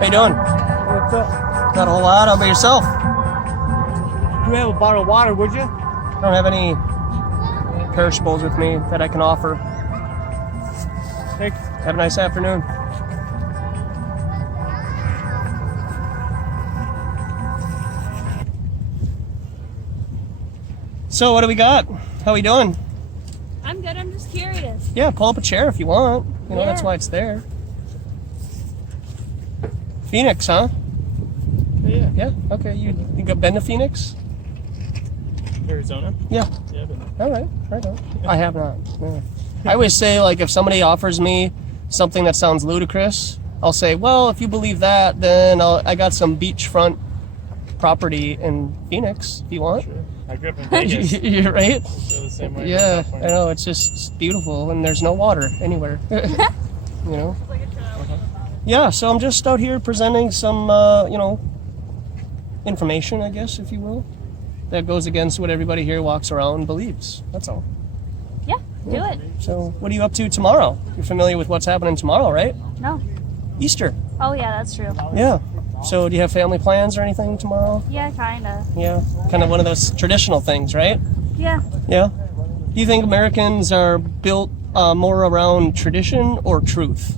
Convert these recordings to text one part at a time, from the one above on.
How you doing? What's up? Not a whole lot. How about yourself? You have a bottle of water, would you? I don't have any perishables with me that I can offer. Thanks. Have a nice afternoon. So what do we got? How we doing? I'm good. I'm just curious. Yeah, pull up a chair if you want. You know, that's Yeah. why it's there. Phoenix, huh? Yeah. Yeah, okay. You been to Phoenix? Arizona? Yeah. Yeah, but All right, right on. I have not. No. I always say, like, if somebody offers me something that sounds ludicrous, I'll say, well, if you believe that, then I got some beachfront property in Phoenix, if you want. sure. I grew up in Vegas. You're right? Feel the same way. Yeah, I know. It's just beautiful, and there's no water anywhere. You know? Yeah, so I'm just out here presenting some, information, I guess, if you will, that goes against what everybody here walks around and believes. That's all. Yeah, do it. So, what are you up to tomorrow? You're familiar with what's happening tomorrow, right? No. Easter. Oh, yeah, that's true. Yeah. So, do you have family plans or anything tomorrow? Yeah, kinda. Yeah. Kind of one of those traditional things, right? Yeah. Yeah. Do you think Americans are built more around tradition or truth?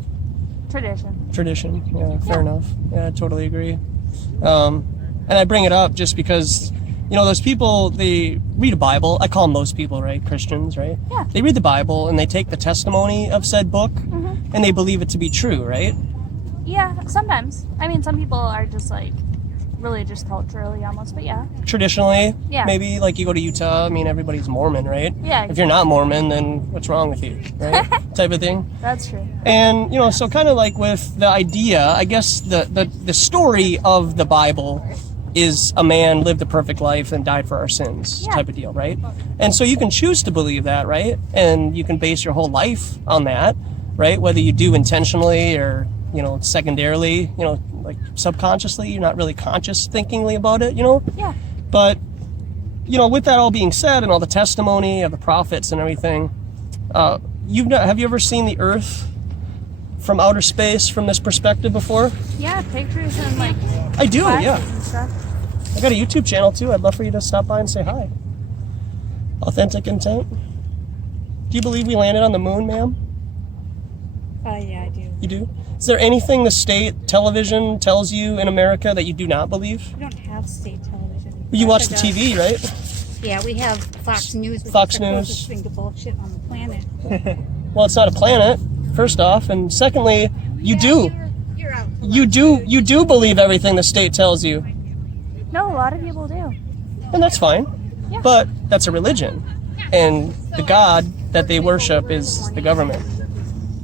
Tradition. Tradition. Yeah, fair enough. Yeah, I totally agree. And I bring it up just because, you know, those people, they read a Bible. I call them those people, right? Christians, right? Yeah. They read the Bible and they take the testimony of said book and they believe it to be true, right? Yeah, sometimes. I mean, some people are just like religious culturally almost, but yeah. Traditionally, Yeah. maybe like you go to Utah, I mean, everybody's Mormon, right? Yeah. If you're not Mormon, then what's wrong with you, right? Type of thing. That's true. And, you know, so kind of like with the idea, I guess the story of the Bible is a man lived a perfect life and died for our sins Yeah. type of deal, right? And so you can choose to believe that, right? And you can base your whole life on that, right? Whether you do intentionally or, you know, secondarily, you know, like subconsciously, you're not really conscious thinkingly about it, you know? Yeah. But, you know, with that all being said and all the testimony of the prophets and everything, have you ever seen the Earth from outer space from this perspective before? Yeah, pictures and like I do, flags yeah. and stuff. I got a YouTube channel too. I'd love for you to stop by and say hi. Authentic Intent. Do you believe we landed on the moon, ma'am? Yeah, I do. You do? Is there anything the state television tells you in America that you do not believe? We don't have state television. You watch the Russia does. TV, right? Yeah, we have Fox News, which Fox is the News. closest thing to bullshit on the planet. Well, it's not a planet, first off, and secondly, you do. You're out. You do believe everything the state tells you. No, a lot of people do. And that's fine. Yeah. But that's a religion. And the God that they worship is the government.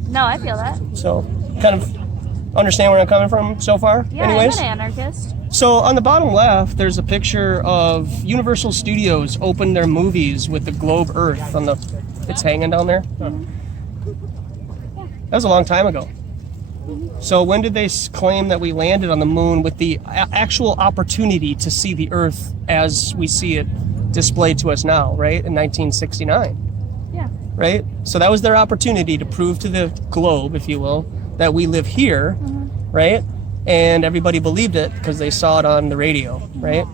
No, I feel that. So, kind of understand where I'm coming from so far? Yeah, Anyways. I'm an anarchist. So, on the bottom left, there's a picture of Universal Studios opened their movies with the globe Earth on the... It's hanging down there? That was a long time ago. So when did they claim that we landed on the moon with the actual opportunity to see the Earth as we see it displayed to us now, right? In 1969, Yeah. right? So that was their opportunity to prove to the globe, if you will, that we live here, right? And everybody believed it because they saw it on the radio, right?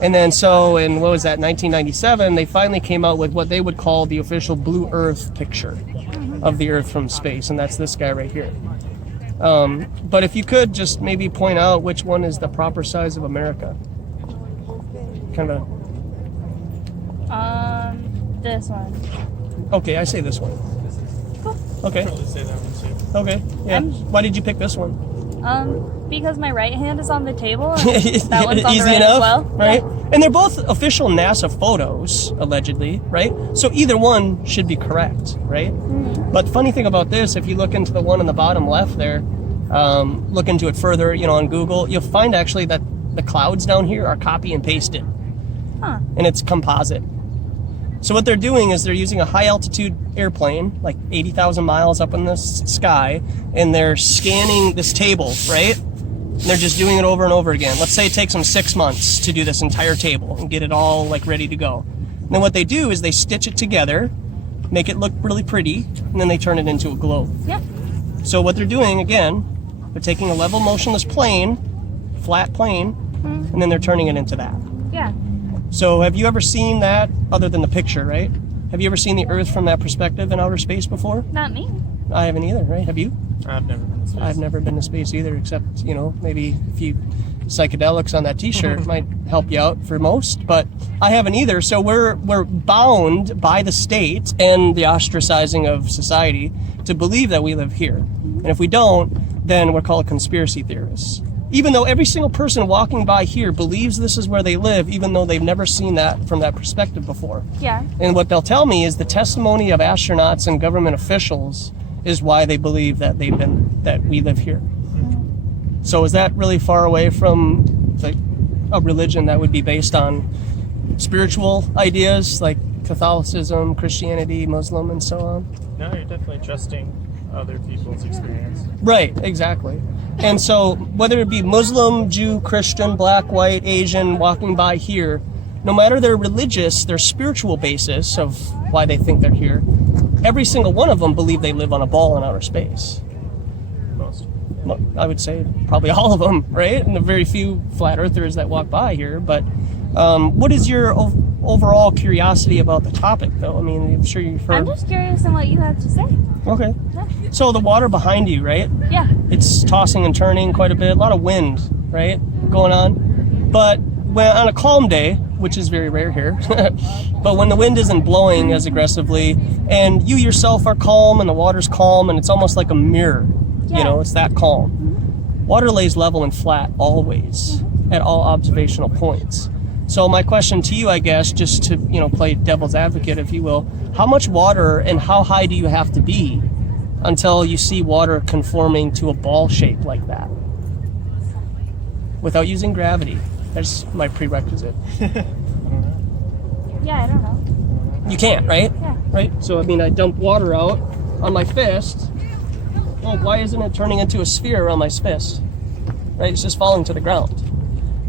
And then so in, what was that, 1997, they finally came out with what they would call the official Blue Earth picture of the Earth from space, and that's this guy right here. But if you could just maybe point out which one is the proper size of America. Kind of This one. okay, I say this one. Cool. Okay, Probably say that one too. okay, yeah. Why did you pick this one? Because my right hand is on the table and that one's on Easy the right enough, as well. right? Yeah. And they're both official NASA photos, allegedly, right? So either one should be correct, right? But funny thing about this, if you look into the one on the bottom left there, look into it further, you know, on Google, you'll find actually that the clouds down here are copy and pasted. Huh. And it's composite. So what they're doing is they're using a high altitude airplane, like 80,000 miles up in the sky, and they're scanning this table, right? And they're just doing it over and over again. Let's say it takes them 6 months to do this entire table and get it all like ready to go. And then what they do is they stitch it together, make it look really pretty, and then they turn it into a globe. Yep. So what they're doing, again, They're taking a level, motionless plane, flat plane, and then they're turning it into that. Yeah. So have you ever seen that, other than the picture, right? Have you ever seen the Earth from that perspective in outer space before? Not me. I haven't either, right? Have you? I've never been to space. I've never been to space either, except, maybe a few psychedelics on that t-shirt might help you out for most, but I haven't either. So we're bound by the state and the ostracizing of society to believe that we live here. And if we don't, then we're called conspiracy theorists. Even though every single person walking by here believes this is where they live, even though they've never seen that from that perspective before. Yeah. And what they'll tell me is the testimony of astronauts and government officials is why they believe that we live here. So is that really far away from a religion that would be based on spiritual ideas like Catholicism, Christianity, Muslim, and so on? No, you're definitely trusting other people's experience. Right, exactly. And so whether it be Muslim, Jew, Christian, black, white, Asian, walking by here, no matter their religious, their spiritual basis of why they think they're here, every single one of them believe they live on a ball in outer space. Most. I would say probably all of them, right? And the very few flat earthers that walk by here. But what is your overall curiosity about the topic, though? I mean, I'm sure you've heard. I'm just curious on what you have to say. Okay. Yeah. So the water behind you, right? Yeah. It's tossing and turning quite a bit. A lot of wind, right, going on. But when on a calm day, which is very rare here, but when the wind isn't blowing as aggressively, and you yourself are calm, and the water's calm, and it's almost like a mirror. Yeah. It's that calm. Water lays level and flat always, at all observational points. So my question to you, I guess, just to play devil's advocate, if you will, how much water and how high do you have to be until you see water conforming to a ball shape like that? Without using gravity. That's my prerequisite. Yeah, I don't know. You can't, right? Yeah. Right? So, I dump water out on my fist. Well, why isn't it turning into a sphere around my fist? Right? It's just falling to the ground.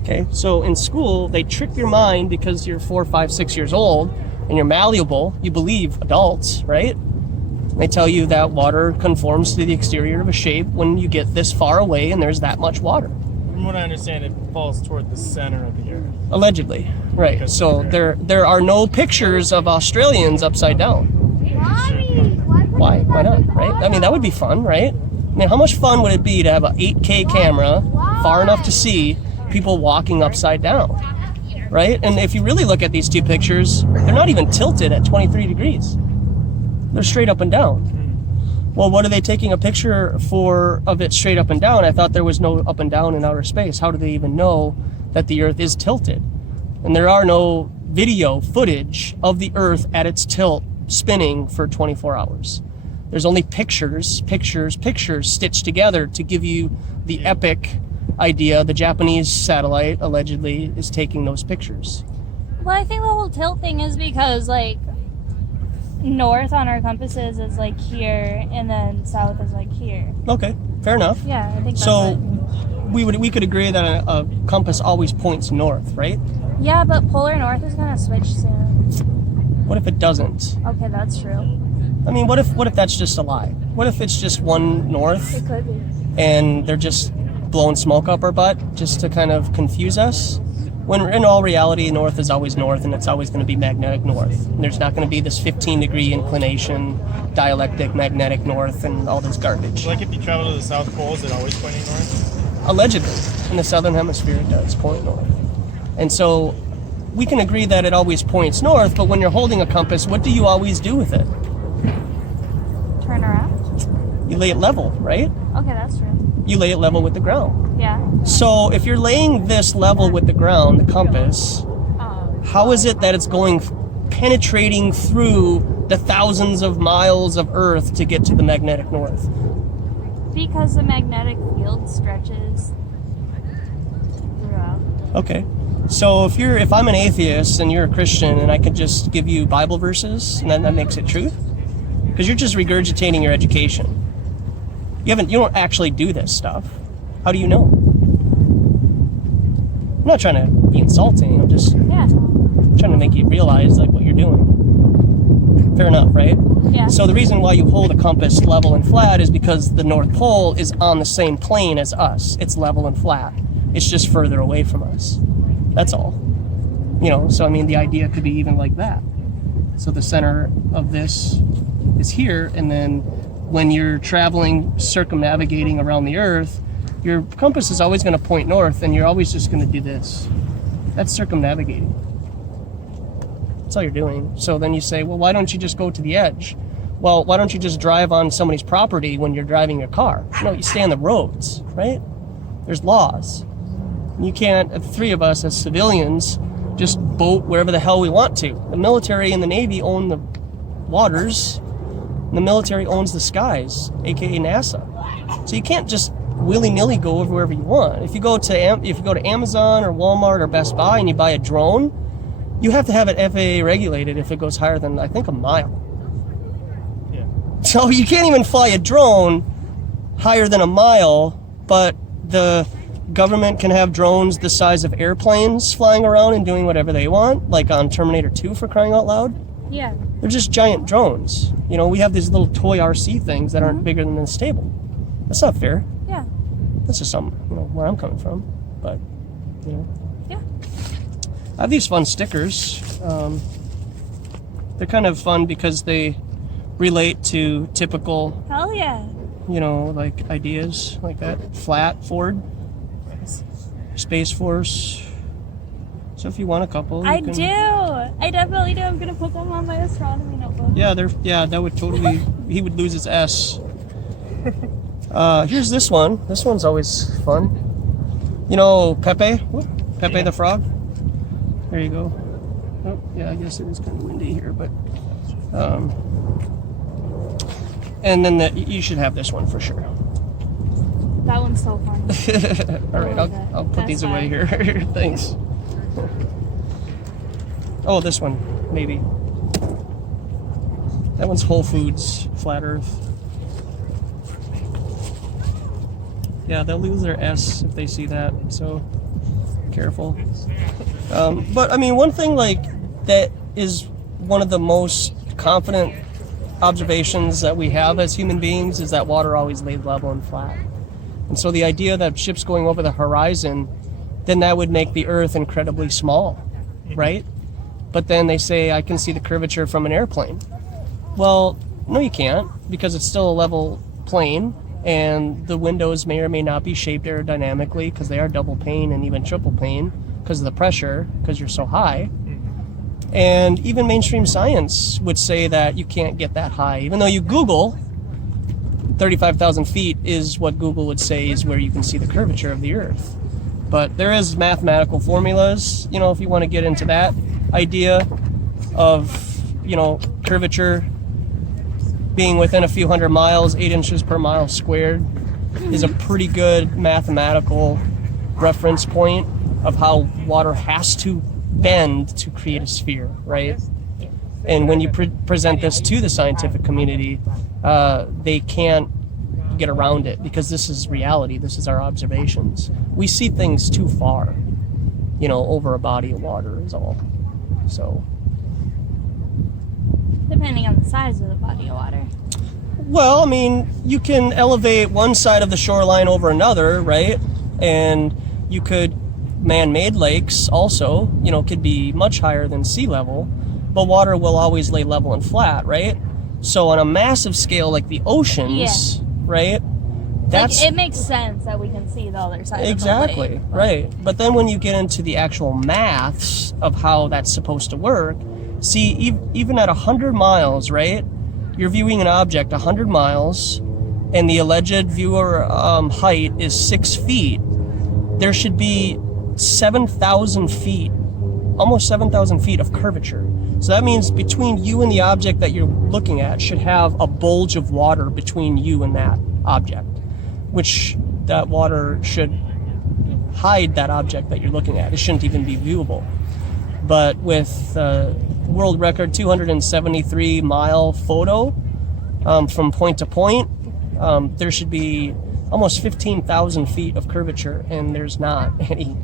Okay? So in school, they trick your mind because you're 4, 5, 6 years old and you're malleable. You believe adults, right? They tell you that water conforms to the exterior of a shape when you get this far away and there's that much water. From what I understand, it falls toward the center of the Earth. Allegedly, right. Because So there are no pictures of Australians upside down. Why? Why not, right? That would be fun, right? How much fun would it be to have an 8K camera far enough to see people walking upside down, right? And if you really look at these two pictures, they're not even tilted at 23 degrees. They're straight up and down. Well, what are they taking a picture of it straight up and down? I thought there was no up and down in outer space. How do they even know that the Earth is tilted? And there are no video footage of the Earth at its tilt spinning for 24 hours. There's only pictures stitched together to give you the epic idea. The Japanese satellite allegedly is taking those pictures. Well, I think the whole tilt thing is because, north on our compasses is, here, and then south is, here. Okay, fair enough. Yeah, I think that's So it. we could agree that a compass always points north, right? Yeah, but polar north is going to switch soon. What if it doesn't? Okay, that's true. What if that's just a lie? What if it's just one north It could be. and they're just blowing smoke up our butt just to kind of confuse us? When in all reality, north is always north and it's always going to be magnetic north. And there's not going to be this 15-degree inclination, dialectic magnetic north and all this garbage. Like if you travel to the South Pole, is it always pointing north? Allegedly, in the southern hemisphere, it does point north. And so we can agree that it always points north, but when you're holding a compass, what do you always do with it? Turn around? You lay it level, right? Okay, that's true. You lay it level with the ground. Yeah. So if you're laying this level with the ground, the compass, how is it that it's penetrating through the thousands of miles of Earth to get to the magnetic north? Because the magnetic field stretches throughout. Okay. So if I'm an atheist and you're a Christian and I could just give you Bible verses and then that makes it truth? Because you're just regurgitating your education. You don't actually do this stuff. How do you know? I'm not trying to be insulting. I'm just Yeah. trying to make you realize what you're doing. Fair enough, right? Yeah. So the reason why you hold a compass level and flat is because the North Pole is on the same plane as us. It's level and flat. It's just further away from us. That's all. You know, so I mean, the idea could be even like that. So the center of this is here, and then when you're traveling, circumnavigating around the Earth, your compass is always going to point north, and you're always just going to do this. That's circumnavigating. That's all you're doing. So then you say, well, why don't you just go to the edge? Well, why don't you just drive on somebody's property when you're driving your car? No, you stay on the roads, right? There's laws. You can't, the three of us as civilians, just boat wherever the hell we want to. The military and the Navy own the waters, and the military owns the skies, aka NASA. So you can't just willy-nilly go wherever you want. If you go to Amazon or Walmart or Best Buy and you buy a drone, you have to have it FAA regulated if it goes higher than, I think, a mile. Yeah. So you can't even fly a drone higher than a mile, but the government can have drones the size of airplanes flying around and doing whatever they want, like on Terminator 2, for crying out loud. Yeah. They're just giant drones. You know, we have these little toy RC things that aren't bigger than this table. That's not fair. Yeah. That's just where I'm coming from. But, you know. Yeah. I have these fun stickers. They're kind of fun because they relate to typical, Hell yeah. you know, like ideas like that. Flat, Ford, Space Force. So if you want a couple, you I can- do. I definitely do. I'm gonna put them on my astronomy notebook. Yeah, that would totally. He would lose his S. Here's this one. This one's always fun. You know Pepe? Whoop, Pepe the Frog? There you go. Oh, yeah, I guess it is kind of windy here, but... and then you should have this one for sure. That one's so fun. All right, I'll put these away here. Thanks. Oh, this one, maybe. That one's Whole Foods, Flat Earth. Yeah, they'll lose their S if they see that, so careful. But I mean, one thing like that is one of the most confident observations that we have as human beings is that water always lays level and flat. And so the idea that ships going over the horizon, then that would make the Earth incredibly small, right? But then they say, I can see the curvature from an airplane. Well, no you can't, because it's still a level plane, and the windows may or may not be shaped aerodynamically because they are double pane and even triple pane because of the pressure, because you're so high. And even mainstream science would say that you can't get that high. Even though you Google, 35,000 feet is what Google would say is where you can see the curvature of the Earth. But there is mathematical formulas, you know, if you want to get into that idea of, you know, curvature being within a few hundred miles, 8 inches per mile squared, is a pretty good mathematical reference point of how water has to bend to create a sphere, right? And when you present this to the scientific community, they can't get around it because this is reality. This is our observations. We see things too far, you know, over a body of water is all. So, Depending on the size of the body of water. well, I mean, you can elevate one side of the shoreline over another, right? And you could, man-made lakes also, you know, could be much higher than sea level, but water will always lay level and flat, right? So on a massive scale like the oceans, right? That's Like, it makes sense that we can see the other side exactly of the lake. right. But then when you get into the actual maths of how that's supposed to work, see, even at 100 miles, right? You're viewing an object 100 miles, and the alleged viewer height is 6 feet. There should be 7,000 feet, almost 7,000 feet of curvature. So that means between you and the object that you're looking at should have a bulge of water between you and that object, which that water should hide that object that you're looking at. It shouldn't even be viewable. But with world record 273 mile photo from point to point, there should be almost 15,000 feet of curvature, and there's not any.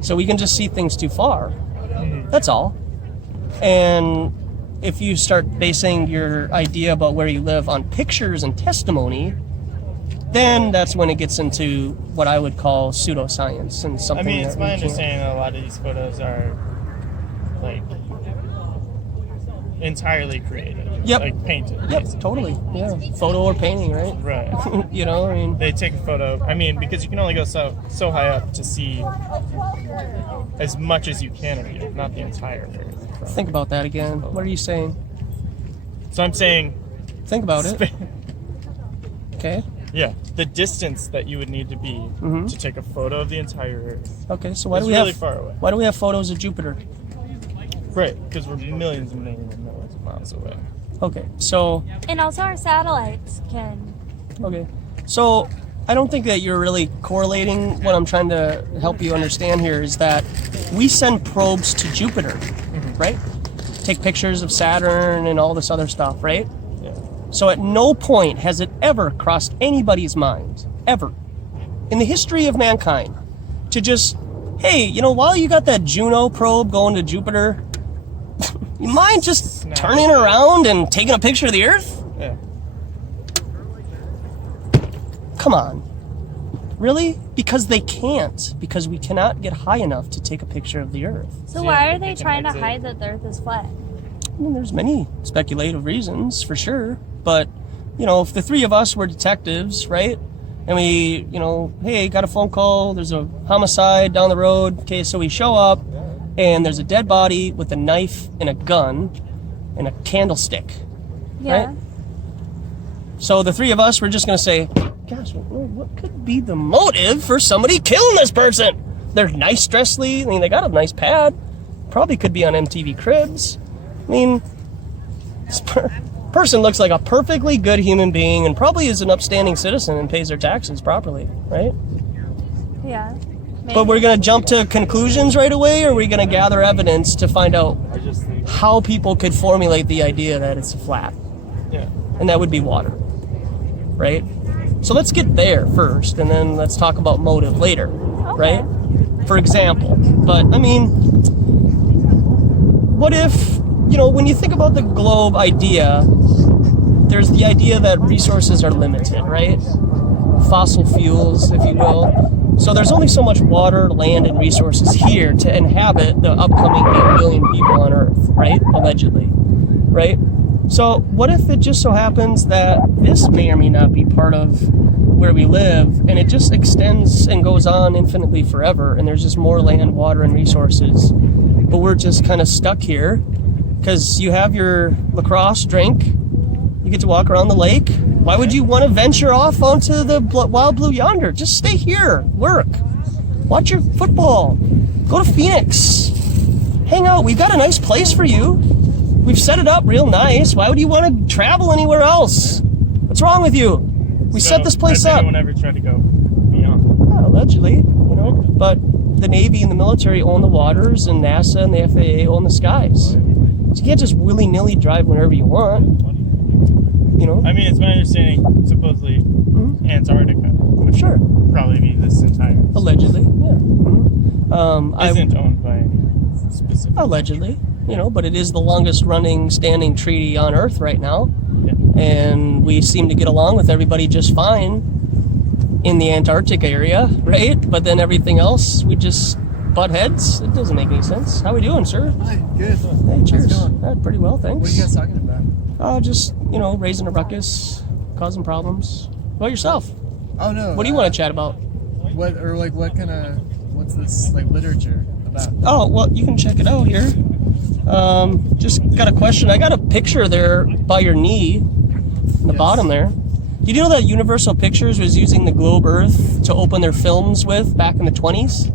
So we can just see things too far. That's all. And if you start basing your idea about where you live on pictures and testimony, then that's when it gets into what I would call pseudoscience and something. I mean, it's that my we can't- understanding that a lot of these photos are like entirely created. Yep. Like painted. Yep, basically. totally. Yeah, photo or painting, right? Right. You know, I mean, They take a photo. I mean, because you can only go so high up to see as much as you can of the Earth, not the entire Earth. think about that again. What are you saying? So I'm saying, Think about it. Okay. yeah, the distance that you would need to be Mhm. to take a photo of the entire Earth Okay. So why is do we really have far away. why do we have photos of Jupiter? Right, because we're millions and millions and millions of miles away. Okay. So And also our satellites can. okay. So I don't think that you're really correlating. What I'm trying to help you understand here is that we send probes to Jupiter, right? Take pictures of Saturn and all this other stuff, right? Yeah. So at no point has it ever crossed anybody's mind, ever, in the history of mankind, to just, hey, you know, while you got that Juno probe going to Jupiter, you mind just Snap. turning around and taking a picture of the Earth? Yeah. Come on. Really? Because they can't. Because we cannot get high enough to take a picture of the Earth. So Yeah, why I are they think it trying to makes it- hide that the Earth is flat? I mean, there's many speculative reasons, for sure. But, you know, if the three of us were detectives, right? And we, you know, hey, got a phone call, there's a homicide down the road. Okay, so we show up, and there's a dead body with a knife and a gun and a candlestick. Yeah. Right? So the three of us were just going to say, gosh, what could be the motive for somebody killing this person? They're nice, dressly. I mean, they got a nice pad. Probably could be on MTV Cribs. I mean, this person looks like a perfectly good human being and probably is an upstanding citizen and pays their taxes properly, right? Yeah. Maybe. But we're going to jump to conclusions right away, or are we going to gather evidence to find out how people could formulate the idea that it's flat? Yeah. And that would be water, right? So let's get there first, and then let's talk about motive later, right? For example, but I mean, what if, you know, when you think about the globe idea, there's the idea that resources are limited, right? Fossil fuels, if you will. So there's only so much water, land, and resources here to inhabit the upcoming 8 billion people on Earth, right? Allegedly, right? So what if it just so happens that this may or may not be part of where we live, and it just extends and goes on infinitely forever, and there's just more land, water, and resources, but we're just kind of stuck here because you have your lacrosse drink, you get to walk around the lake. Why would you want to venture off onto the wild blue yonder? Just stay here, work, watch your football, go to Phoenix, hang out. We've got a nice place for you. We've set it up real nice. Why would you want to travel anywhere else? What's wrong with you? We set this place has up. anyone ever tried to go beyond? Well, allegedly, you know, but the Navy and the military own the waters, and NASA and the FAA own the skies. So you can't just willy-nilly drive wherever you want, you know? I mean, it's my understanding, supposedly, Antarctica would Sure. probably be this entire. Allegedly, yeah. Mhm. Isn't owned by any specific. Allegedly, you know, but it is the longest running standing treaty on Earth right now. Yeah. And we seem to get along with everybody just fine in the Antarctic area, right? But then everything else, we just butt heads. It doesn't make any sense. How we doing, sir? Hi, good. Hey, cheers. How's it going? Pretty well, thanks. What are you guys talking about? Just, you know, raising a ruckus, causing problems. What about yourself? Oh no. What do you want to chat about? What's this like literature about? Oh, well, you can check it out here. Just got a question. I got a picture there by your knee, in the Yes. bottom there. Did you know that Universal Pictures was using the globe Earth to open their films with back in the 20s?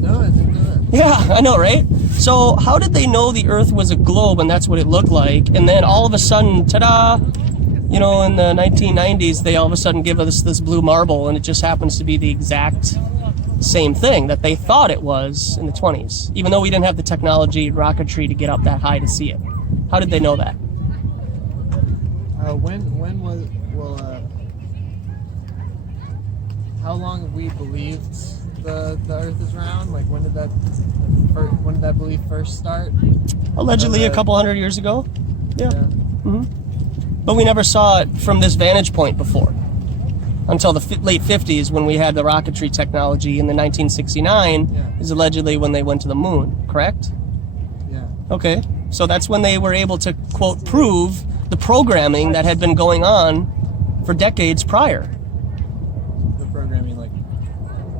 No, I didn't know that. Yeah, I know, right? So how did they know the Earth was a globe and that's what it looked like? And then all of a sudden, ta-da, you know, in the 1990s, they all of a sudden give us this blue marble, and it just happens to be the exact same thing that they thought it was in the 20s, even though we didn't have the technology, rocketry to get up that high to see it. How did they know that? How long have we believed the Earth is round? Like when did that belief first start? Allegedly, a couple hundred years ago. Yeah. But we never saw it from this vantage point before until the late 50s when we had the rocketry technology. In the 1969 is allegedly when they went to the moon. Correct? Yeah. Okay. So that's when they were able to quote prove the programming that had been going on for decades prior. The programming, like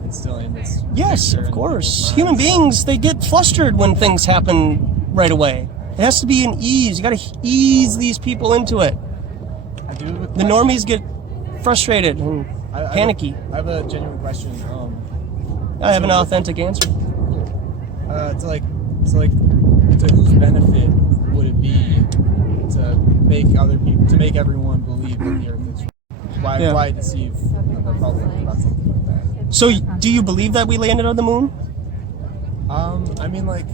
instilling this. Yes, of course. Human beings, they get flustered when things happen right away. It has to be an ease. You got to ease these people into it. I do. The normies get frustrated and panicky. I have a genuine question. I have an authentic answer. To whose benefit would it be to make everyone believe that the Earth is round? Why deceive the public about something like that? So, do you believe that we landed on the moon? I mean, like,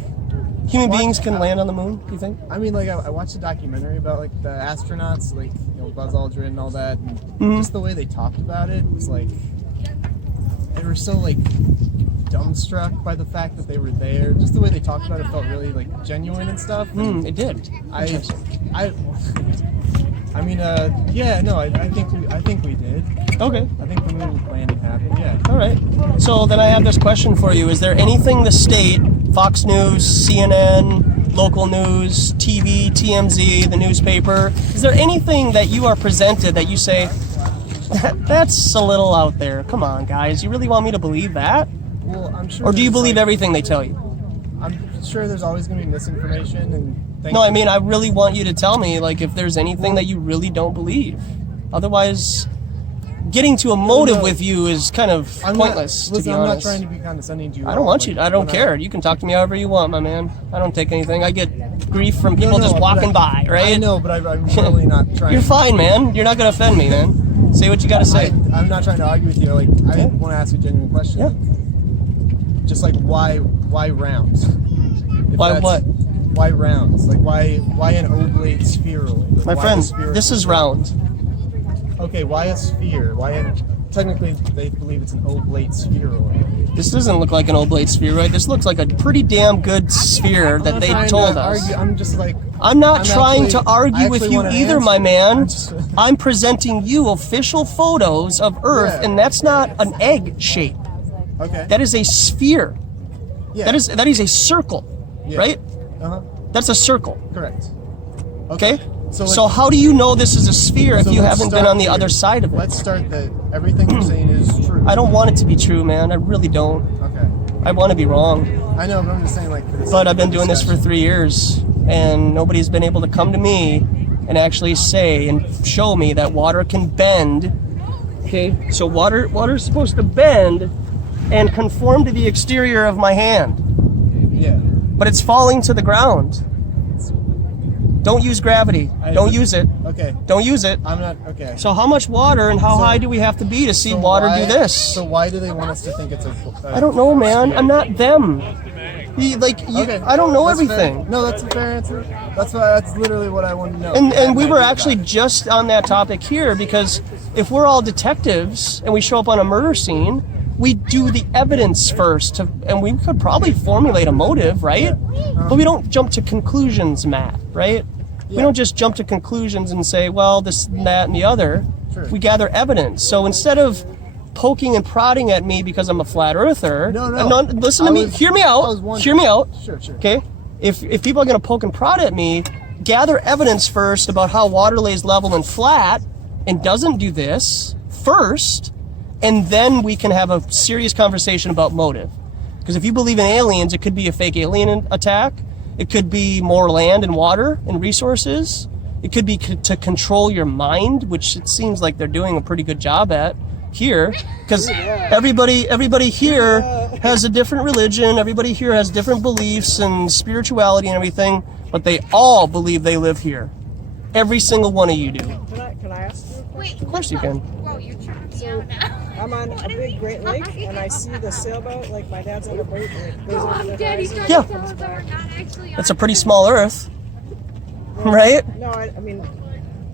human beings can land on the moon. Do you think? I mean, like, I watched a documentary about like the astronauts, like Buzz Aldrin and all that, and just the way they talked about it was like they were so like dumbstruck by the fact that they were there. Just the way they talked about it felt really like genuine and stuff. It did. I think we did. Okay. I think the moon landing happened. Yeah. All right. So then I have this question for you: is there anything the state, Fox News, CNN, local news, TV, TMZ, the newspaper, is there anything that you are presented that you say that's a little out there? Come on, guys, you really want me to believe that? Well, I'm sure. Or do you believe everything they tell you? I'm sure there's always going to be misinformation and things. No, I mean, I really want you to tell me, like, if there's anything that you really don't believe. Otherwise, getting to a motive with you is kind of pointless, to be honest. I'm not trying to be condescending to you. I don't want you to. I don't care. You can talk to me however you want, my man. I don't take anything. I get grief from people just walking by, right? I know, but I'm really not trying. You're fine, man. You're not going to offend me, man. Say what you got to say. I'm not trying to argue with you. Like, I want to ask you a genuine question. Yeah. Just like, why rounds? Why what? Why rounds? Like, why an oblate spheroid? My friend, this is round. Okay, why a sphere? Technically, they believe it's an oblate spheroid. This doesn't look like an oblate spheroid. This looks like a pretty damn good sphere that they told us. I'm just like... I'm not trying to argue with you either, my man. I'm presenting you official photos of Earth, and that's not an egg shape. Okay. That is a sphere. Yeah. That is a circle, right? Uh-huh. That's a circle. Correct. Okay? So how do you know this is a sphere if you haven't been on the other side of it? Let's start that everything you're saying is true. I don't want it to be true, man. I really don't. Okay. I want to be wrong. I know, but I'm just saying, like... But I've been doing this for 3 years, and nobody's been able to come to me and actually say and show me that water can bend. Okay? So water is supposed to bend and conform to the exterior of my hand. Yeah. But it's falling to the ground. Don't use gravity. Don't use it. Okay. Don't use it. I'm not... Okay. So how much water and how high do we have to be to see water do this? So why do they want us to think it's a... I don't know, man. I'm not them. I don't know everything. Fair. No, that's a fair answer. That's literally what I want to know. And we were actually just on that topic here because if we're all detectives and we show up on a murder scene, we do the evidence first, and we could probably formulate a motive, right? But we don't jump to conclusions, Matt, right? We don't just jump to conclusions and say, well, this and that and the other. Sure. We gather evidence. So instead of poking and prodding at me because I'm a flat earther, listen to me, hear me out. Hear me out. Sure. Okay? If people are going to poke and prod at me, gather evidence first about how water lays level and flat and doesn't do this first. And then we can have a serious conversation about motive. Because if you believe in aliens, it could be a fake alien attack. It could be more land and water and resources. It could be to control your mind, which it seems like they're doing a pretty good job at here. Because everybody here has a different religion. Everybody here has different beliefs and spirituality and everything. But they all believe they live here. Every single one of you do. Can I ask you a question? Of course you can. Whoa, you're tripping me out now. I'm on a big Great Lake and I see the sailboat, like my dad's on a boat and it goes over the Daddy's horizon. trying to tell us that we're not actually on It's a pretty small Earth, right? No, I mean,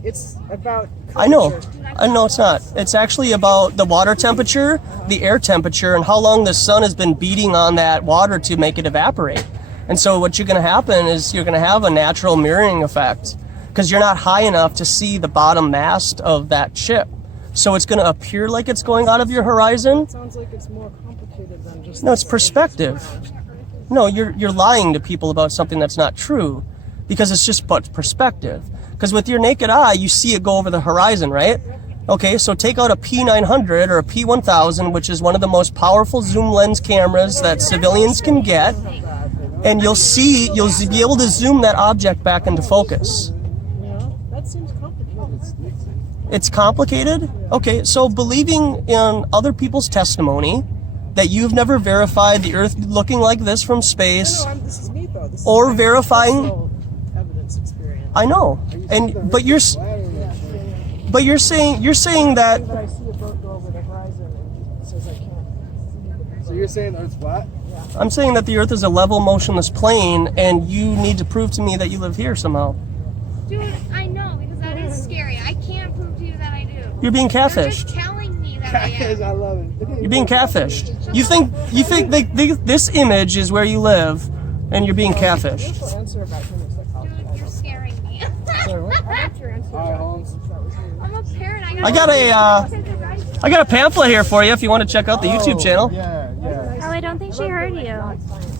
it's about. I know. curvature. I know it's not. It's actually about the water temperature, the air temperature, and how long the sun has been beating on that water to make it evaporate. And so what you're going to happen is you're going to have a natural mirroring effect because you're not high enough to see the bottom mast of that ship. So it's going to appear like it's going out of your horizon. It sounds like it's more complicated than just. No, it's perspective. No, you're lying to people about something that's not true because it's just but perspective. Because with your naked eye, you see it go over the horizon, right? Okay, so take out a P900 or a P1000, which is one of the most powerful zoom lens cameras that civilians can get, and you'll be able to zoom that object back into focus. That seems complicated. It's complicated? Okay, so believing in other people's testimony that you've never verified the Earth looking like this from space, This is me though. This is or my verifying. personal evidence experience. I know, but you're saying that. But I see a boat go over the horizon and it says I can't. So you're saying the Earth's flat? I'm saying that the Earth is a level, motionless plane, and you need to prove to me that you live here somehow. Dude, I know, because that is scary. I can't prove to you that I do. You're being You're catfished. just telling me that I am. I love it. You're being catfished. You think this image is where you live, and you're being catfished. The answer about him is like, Dude, you're scaring me. sorry, what? I want your answer. I'm a parent. I got a pamphlet here for you if you want to check out the YouTube channel. Yeah, yeah. Oh, I don't think she heard you.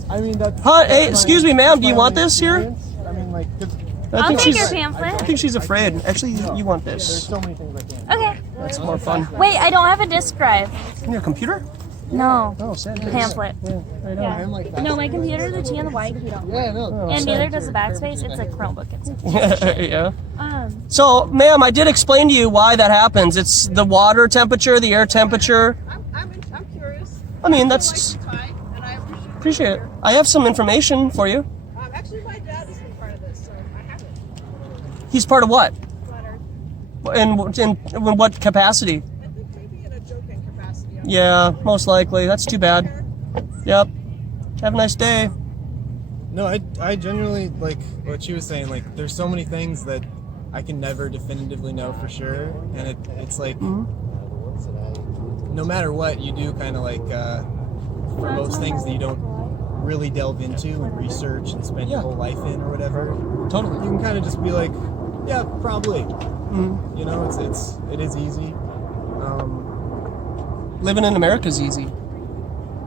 I mean, that's. Huh, hey, excuse me, ma'am. Do you want this here? I mean, like, I'll take your I pamphlet. think she's afraid. Actually, you want there's this. so many things I can't. Okay. That's more fun. Wait, I don't have a disk drive. In your computer? No. Oh, sad. Pamphlet. Yeah. I'm like that. No, my computer, the T and the Y key don't. Yeah, no. And neither does the backspace. It's a Chromebook. Yeah. Um, So, ma'am, I did explain to you why that happens. It's the water temperature, the air temperature. I'm curious. I mean, that's Time, and I appreciate it. I have some information for you. actually, my dad is part of this, so I have it. He's part of what? Leonard. In what capacity? I think maybe in a joking capacity. Yeah, most likely. That's too bad. Yep. Have a nice day. No, I genuinely, like, what she was saying, like, there's so many things that I can never definitively know for sure, and it's like, no matter what, you do kind of like, for most things that you don't really delve into and research and spend your whole life in or whatever, Totally. you can kind of just be like, yeah, probably. You know, it is easy. Living in America is easy.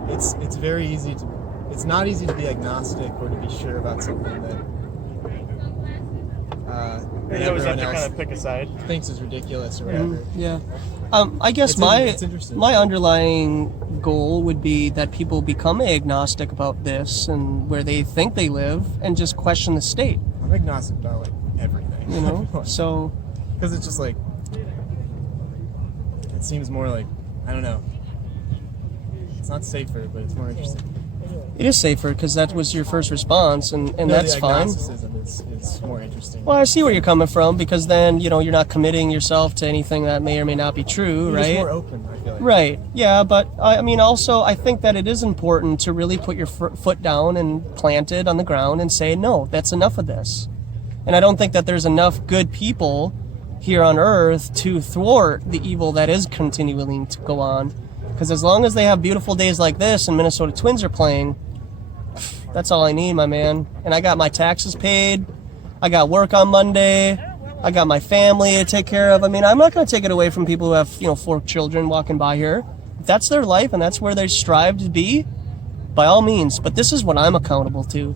It's very easy to. It's not easy to be agnostic or to be sure about something that You always have everyone to else kind of pick a side. thinks is ridiculous or whatever. Yeah. I guess It's interesting. my underlying goal would be that people become agnostic about this and where they think they live and just question the state. I'm agnostic about like everything. You know? So because it's just like it seems more like I don't know. It's not safer, but it's more interesting. it is safer because that was your first response, and No, that's the fine. agnosticism is more interesting. Well, I see where you're coming from because then you're not committing yourself to anything that may or may not be true, You're right? just more open, I feel like. Right. Yeah, but I mean, also, I think that it is important to really put your foot down and plant it on the ground and say, no, that's enough of this. And I don't think that there's enough good people here on Earth to thwart the evil that is continuing to go on. Because as long as they have beautiful days like this and Minnesota Twins are playing, that's all I need, my man. And I got my taxes paid. I got work on Monday. I got my family to take care of. I mean, I'm not going to take it away from people who have, 4 children walking by here. If that's their life and that's where they strive to be, by all means. But this is what I'm accountable to.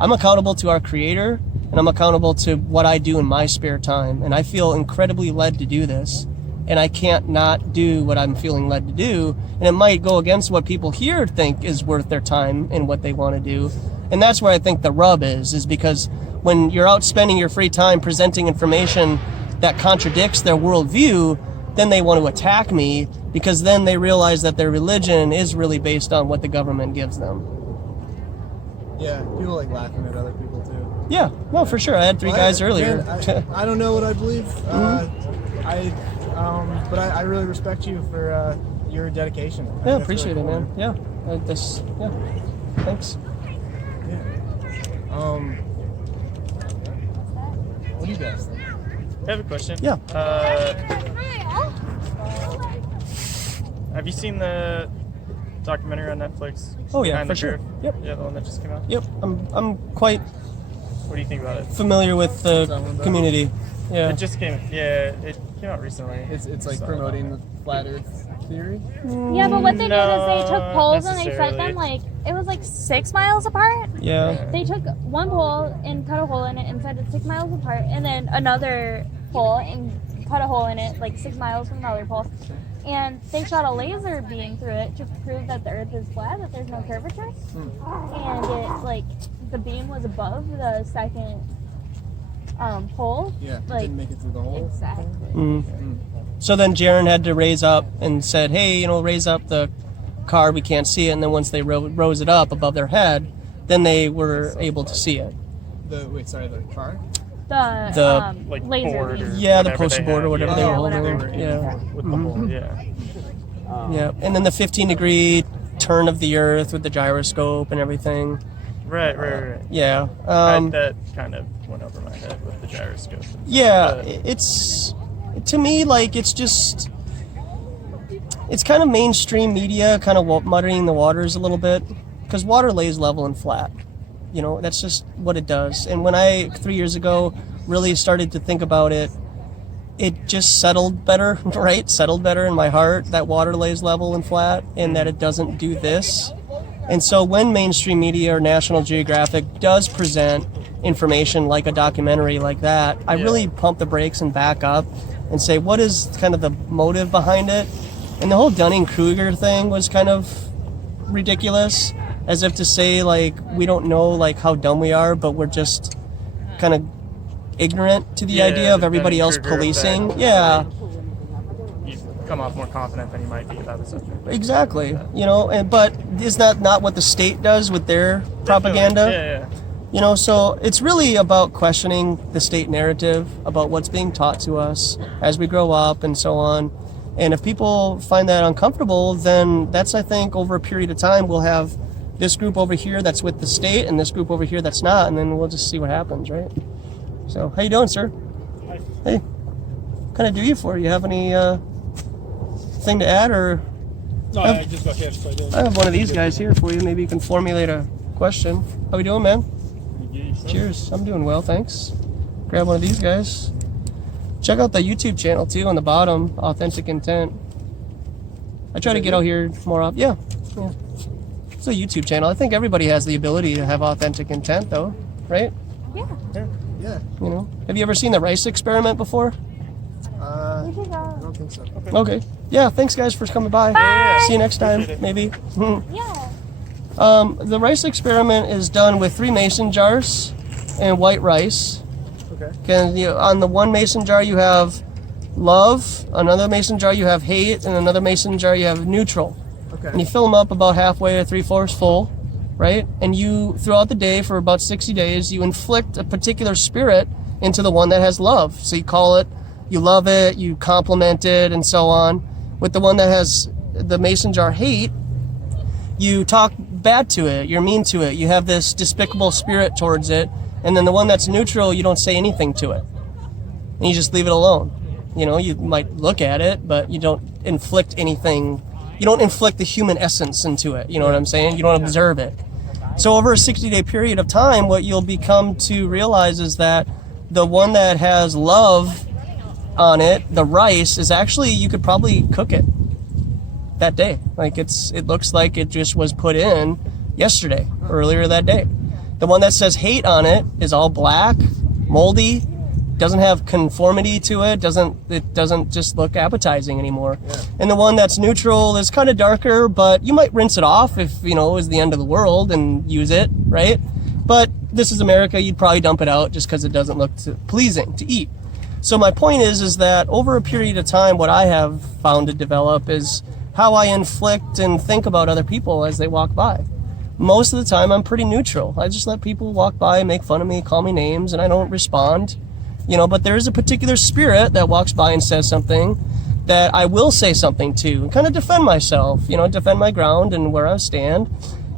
I'm accountable to our Creator, and I'm accountable to what I do in my spare time. And I feel incredibly led to do this. And I can't not do what I'm feeling led to do. And it might go against what people here think is worth their time and what they want to do. And that's where I think the rub is because when you're out spending your free time presenting information that contradicts their worldview, then they want to attack me because then they realize that their religion is really based on what the government gives them. Yeah, people like laughing at other people too. Yeah, no, for sure. I had 3 guys earlier. Man, I don't know what I believe. But I really respect you for your dedication. I think Yeah, that's appreciate really it, cool. man. Yeah, thanks. What do you guys think? I have a question. Yeah. Have you seen the documentary on Netflix? Oh yeah, Behind for the sure. Curve? Yep. Yeah, the one that just came out. Yep. I'm quite What do you think about it? familiar with the community. Yeah. It just came. Yeah, it came out recently. It's like So- promoting the flat Earth theory. Yeah, but what they did is they took Not poles and they set necessarily. them like it was like 6 miles apart. Yeah. They took one pole and cut a hole in it and set it 6 miles apart, and then another pole and cut a hole in it like 6 miles from another pole. And they shot a laser beam through it to prove that the Earth is flat, that there's no curvature. And it like the beam was above the second pole. Yeah, it Like, didn't make it through the hole. Exactly. So then Jaron had to raise up and said, hey, raise up the car, we can't see it. And then once they rose it up above their head, then they were able to see it. The car? The Like laser board beam. or Yeah, the whatever poster they board or had. whatever they Yeah, were whatever. holding. Yeah. With the hole, yeah. Yeah. And then the 15-degree turn of the Earth with the gyroscope and everything. Right. Yeah. That kind of went over my head with the gyroscope. Yeah, But- it's to me like it's kind of mainstream media kind of muddying the waters a little bit because water lays level and flat. That's just what it does. And when I 3 years ago really started to think about it, it just settled better, right? Settled better in my heart that water lays level and flat and that it doesn't do this. And so when mainstream media or National Geographic does present information like a documentary like that, I really pump the brakes and back up and say, what is kind of the motive behind it? And the whole Dunning-Kruger thing was kind of ridiculous, as if to say, like, we don't know, like, how dumb we are, but we're just kind of ignorant to the idea of the everybody else Dunning-Kruger policing. effect. Yeah. You come off more confident than you might be about the subject. Exactly, but is that not what the state does with their propaganda? Yeah. So it's really about questioning the state narrative about what's being taught to us as we grow up and so on. And if people find that uncomfortable, then that's, I think, over a period of time, we'll have this group over here that's with the state and this group over here that's not, and then we'll just see what happens, right? So, how you doing, sir? Hi. Hey, what can I do you for? You have any thing to add, or? No, I just got here, so I don't. I have one of these guys here for you. Maybe you can formulate a question. How we doing, man? Cheers. I'm doing well, thanks. Grab one of these guys. Check out the YouTube channel too on the bottom, Authentic Intent. I try to get out here more often. Yeah. It's a YouTube channel. I think everybody has the ability to have authentic intent, though, right? Yeah. Yeah. Have you ever seen the rice experiment before? We should I go. don't think so. Okay. Yeah. Thanks, guys, for coming by. Bye. See you next time, Appreciate it. maybe. Yeah. The rice experiment is done with 3 mason jars and white rice. Okay. On the one mason jar you have love, another mason jar you have hate, and another mason jar you have neutral. Okay. And you fill them up about halfway or 3/4 full, right? And you, throughout the day for about 60 days, you inflict a particular spirit into the one that has love. So you call it, you love it, you compliment it, and so on. With the one that has the mason jar hate, you talk bad to it, you're mean to it, you have this despicable spirit towards it. And then the one that's neutral, you don't say anything to it. And you just leave it alone. You might look at it, but you don't inflict anything. You don't inflict the human essence into it. You know what I'm saying? You don't observe it. So over a 60-day period of time, what you'll become to realize is that the one that has love on it, the rice, is actually, you could probably cook it that day. Like it looks like it just was put in yesterday, earlier that day. The one that says hate on it is all black, moldy, doesn't have conformity to it, doesn't just look appetizing anymore. Yeah. And the one that's neutral is kind of darker, but you might rinse it off if, it was the end of the world and use it, right? But this is America, you'd probably dump it out just because it doesn't look pleasing to eat. So my point is that over a period of time, what I have found to develop is how I inflict and think about other people as they walk by. Most of the time, I'm pretty neutral. I just let people walk by and make fun of me, call me names, and I don't respond. But there is a particular spirit that walks by and says something that I will say something to and kind of defend myself, defend my ground and where I stand.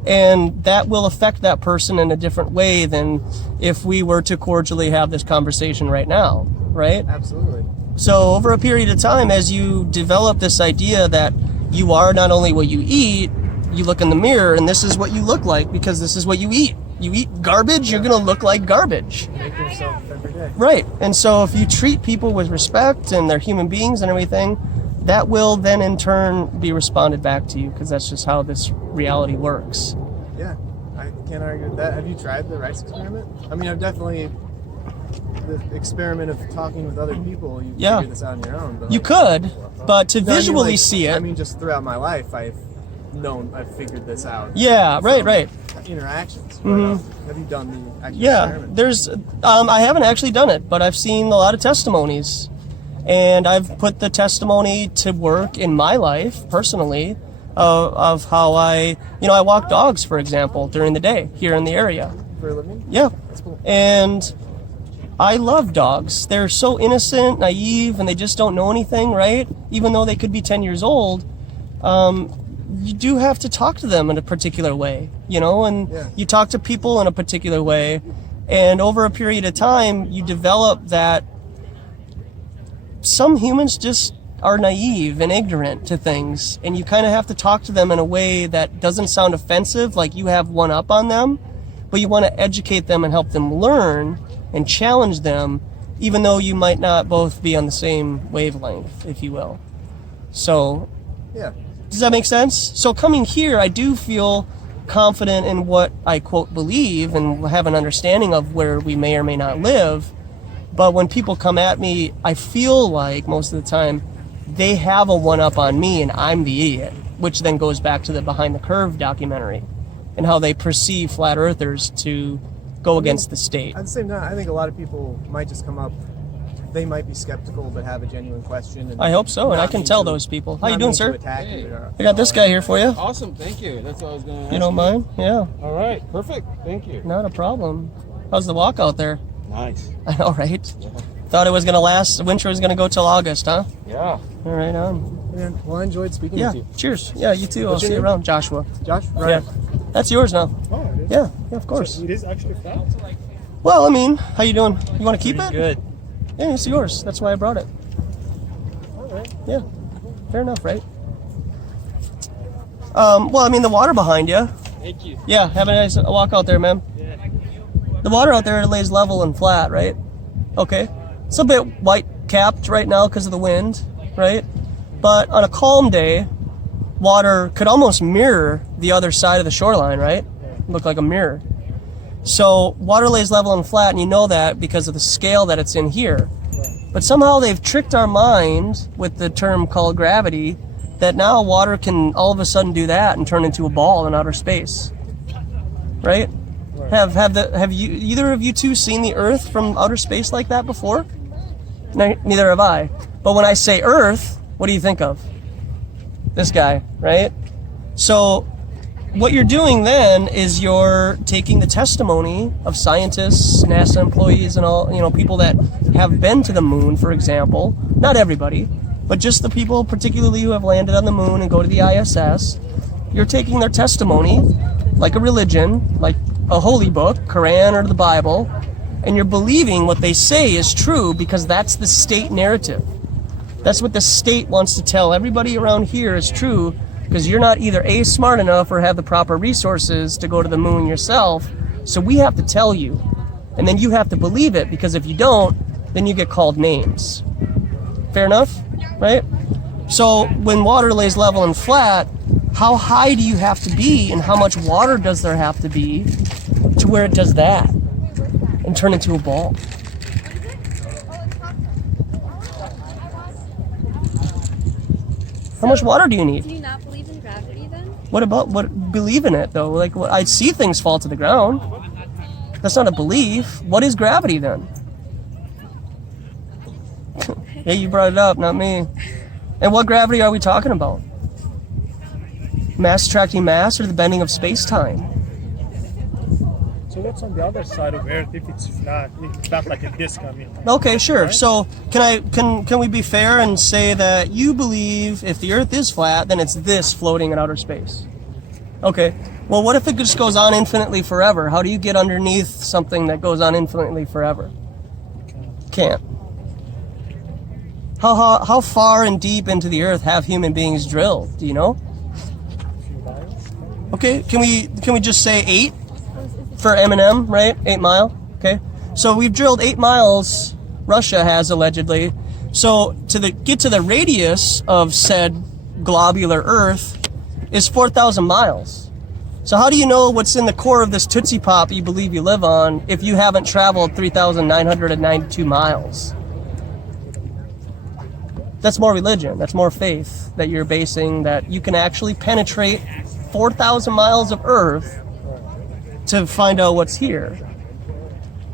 And that will affect that person in a different way than if we were to cordially have this conversation right now. right? Absolutely. So over a period of time, as you develop this idea that you are not only what you eat, you look in the mirror and this is what you look like because this is what you eat. You eat garbage, you're going to look like garbage. Make yourself every day. Right. And so if you treat people with respect and they're human beings and everything, that will then in turn be responded back to you because that's just how this reality works. Yeah, I can't argue with that. Have you tried the rice experiment? I mean, I've definitely... The experiment of talking with other people, you figure this out on your own. But you could, but to visually like, see it... I mean, just throughout my life, I've figured this out. Yeah, right. Interactions. Mm-hmm. Have you done the actual experiment? There's... I haven't actually done it, but I've seen a lot of testimonies. And I've put the testimony to work in my life, personally, of how I walk dogs, for example, during the day here in the area. For a living? Yeah. That's cool. And I love dogs. They're so innocent, naive, and they just don't know anything, right? Even though they could be 10 years old, you do have to talk to them in a particular way, and you talk to people in a particular way. And over a period of time, you develop that some humans just are naive and ignorant to things, and you kind of have to talk to them in a way that doesn't sound offensive, like you have one up on them, but you want to educate them and help them learn and challenge them, even though you might not both be on the same wavelength, if you will. So, yeah. Does that make sense? So coming here, I do feel confident in what I, quote, believe and have an understanding of where we may or may not live. But when people come at me, I feel like most of the time they have a one-up on me and I'm the idiot, which then goes back to the Behind the Curve documentary and how they perceive flat earthers to go against the state. At the same time, I think a lot of people might just come up, they might be skeptical but have a genuine question. And I hope so, and I can tell those people. How you doing, sir? Hey. I got this guy here for you. Awesome, thank you. That's what I was going to ask. You don't mind? Yeah. All right, perfect. Thank you. Not a problem. How's the walk out there? Nice. I know, right? Yeah. Thought it was going to last, the winter was going to go till August, huh? Yeah. All right, on. Yeah, well, I enjoyed speaking Yeah, with you. cheers. Yeah, you too. I'll What's your see you name? around, Joshua. Josh? Yeah. That's yours now. Oh, it is? Yeah, of course. So it is actually flat? Well, I mean, how you doing? You want to keep it? Good. Yeah, it's yours. That's why I brought it. All right. Yeah, fair enough, right? Well, I mean, the water behind you. Thank you. Yeah, have a nice walk out there, man. Yeah. The water out there lays level and flat, right? Okay. It's a bit white capped right now because of the wind, right? But on a calm day, water could almost mirror the other side of the shoreline, right? Look like a mirror. So water lays level and flat, and you know that because of the scale that it's in here. But somehow they've tricked our mind with the term called gravity, that now water can all of a sudden do that and turn into a ball in outer space, right? Have you either of you two seen the Earth from outer space like that before? Neither have I. But when I say Earth, what do you think of? This guy, right? So what you're doing then is you're taking the testimony of scientists, NASA employees, and all, people that have been to the moon, for example. Not everybody, but just the people particularly who have landed on the moon and go to the ISS. You're taking their testimony like a religion, like a holy book, Quran or the Bible, and you're believing what they say is true because that's the state narrative. That's what the state wants to tell everybody around here is true, because you're not either A, smart enough or have the proper resources to go to the moon yourself. So we have to tell you. And then you have to believe it, because if you don't, then you get called names. Fair enough? Right? So when water lays level and flat, how high do you have to be and how much water does there have to be to where it does that and turn into a ball? How much water do you need? Do you not believe in gravity then? What believe in it though? Like, I see things fall to the ground. That's not a belief. What is gravity then? Yeah, you brought it up, not me. And what gravity are we talking about? Mass attracting mass or the bending of space-time? So what's on the other side of Earth if it's flat? It's flat like a disc, I mean. Okay, sure. So can we be fair and say that you believe if the Earth is flat, then it's this floating in outer space? Okay. Well, what if it just goes on infinitely forever? How do you get underneath something that goes on infinitely forever? Can't. How far and deep into the earth have human beings drilled? Do you know? Okay, can we just say 8 for M&M, right? 8 mile. Okay, so we've drilled 8 miles. Russia has allegedly. So get to the radius of said globular Earth is 4,000 miles. So how do you know what's in the core of this Tootsie Pop you believe you live on if you haven't traveled 3,992 miles? That's more religion. That's more faith that you're basing that you can actually penetrate 4,000 miles of Earth to find out what's here.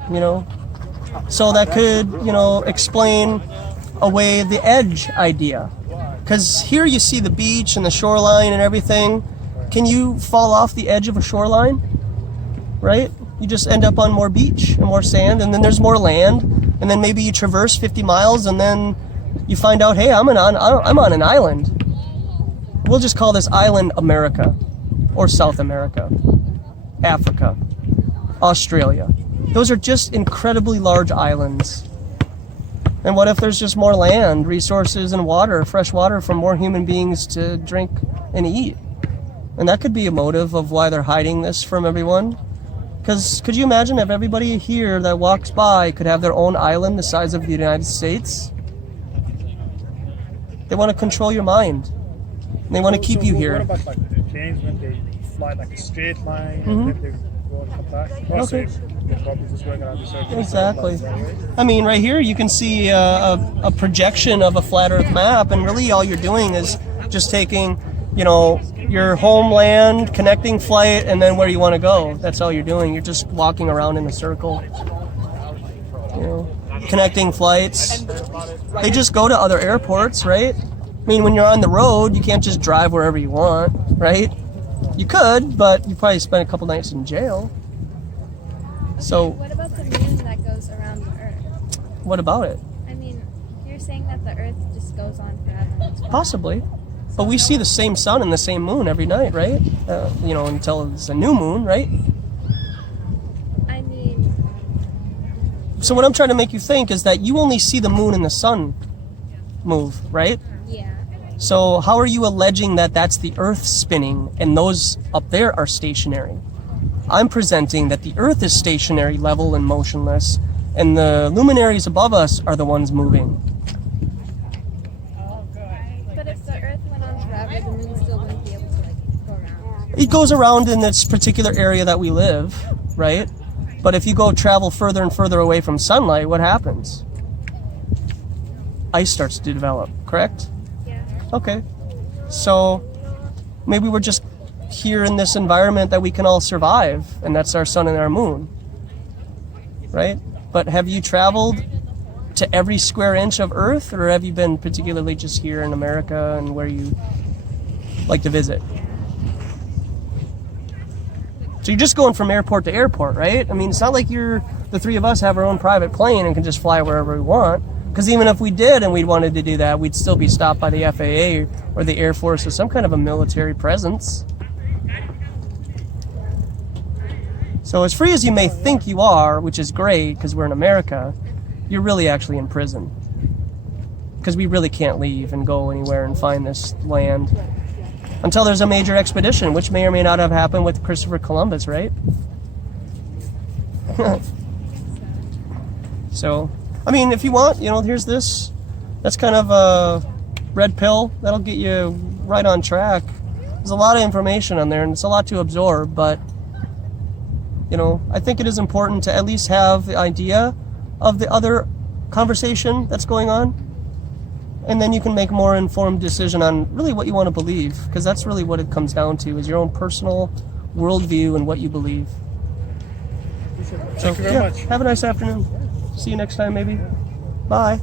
You know? So that could, you know, explain away the edge idea. Because here you see the beach and the shoreline and everything. Can you fall off the edge of a shoreline? Right? You just end up on more beach and more sand, and then there's more land, and then maybe you traverse 50 miles, and then you find out, hey, I'm on an island. We'll just call this island America, or South America, Africa, Australia. Those are just incredibly large islands. And what if there's just more land, resources, and water, fresh water for more human beings to drink and eat? And that could be a motive of why they're hiding this from everyone. Because could you imagine if everybody here that walks by could have their own island the size of the United States? They want to control your mind. And they want to keep you here. What about like the planes when they fly like a straight line and then they go and come back? Also, Okay. the copies is going around the circle. Exactly. I mean, right here you can see a projection of a flat Earth map, and really all you're doing is just taking, you know, your homeland, connecting flight, and then where you want to go. That's all you're doing. You're just walking around in a circle. You know, connecting flights. They just go to other airports, right? I mean, when you're on the road, you can't just drive wherever you want, right? You could, but you probably spend a couple nights in jail. So, What about the moon that goes around the Earth? what about it? I mean, you're saying that the Earth just goes on forever. Possibly. But we see the same sun and the same moon every night, right? You know, until it's a new moon, right? I mean, So what I'm trying to make you think is that you only see the moon and the sun move, right? yeah. So how are you alleging that that's the Earth spinning and those up there are stationary? I'm presenting that the Earth is stationary, level, and motionless, and the luminaries above us are the ones moving. But if the Earth went on forever, the moon still wouldn't be able to like go around. It goes around in this particular area that we live, right? But if you go travel further and further away from sunlight, what happens? Ice starts to develop, correct? Yeah. Okay. So maybe we're just here in this environment that we can all survive, and that's our sun and our moon, right? But have you traveled to every square inch of Earth, or have you been particularly just here in America and where you like to visit? So you're just going from airport to airport, right? I mean, it's not like the three of us have our own private plane and can just fly wherever we want. Because even if we did and we wanted to do that, we'd still be stopped by the FAA or the Air Force or some kind of a military presence. So as free as you may think you are, which is great because we're in America, you're really actually in prison. Because we really can't leave and go anywhere and find this land until there's a major expedition, which may or may not have happened with Christopher Columbus, right? So, I mean, if you want, you know, here's this. That's kind of a red pill. That'll get you right on track. There's a lot of information on there, and it's a lot to absorb, but, you know, I think it is important to at least have the idea of the other conversation that's going on. And then you can make a more informed decision on really what you want to believe, because that's really what it comes down to, is your own personal worldview and what you believe. Thank you very much. Have a nice afternoon. See you next time, maybe. Bye.